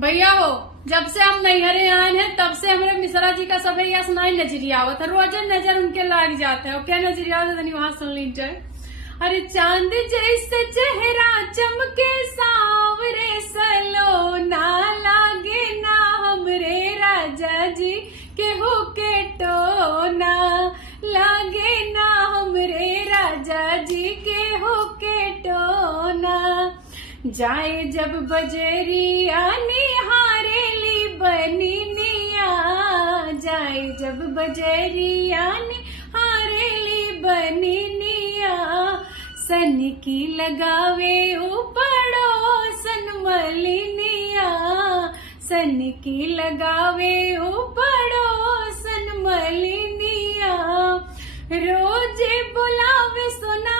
भैया हो, जब से हम नैहरे आए हैं तब से हमारे मिश्रा जी का सब भैया सुनाई नजरिया आवत है। रोज नजर उनके लाग जाता है। और क्या नजरिया आवत है वहां सुन लीजिए। अरे चांद जैसे चेहरा चमके सावरे सलोना लागे ना हमरे राजा जी केहू के टोना लागे ना हमरे राजा जी केहू के टोना। जाए जब बजरिया निहारेली बनिनिया जाए जब बजरिया निहारेली बनिनिया सन की लगावे पड़ोसन मलिनिया सन की लगावे पड़ोसन मलिनिया रोजे बुलावे सुना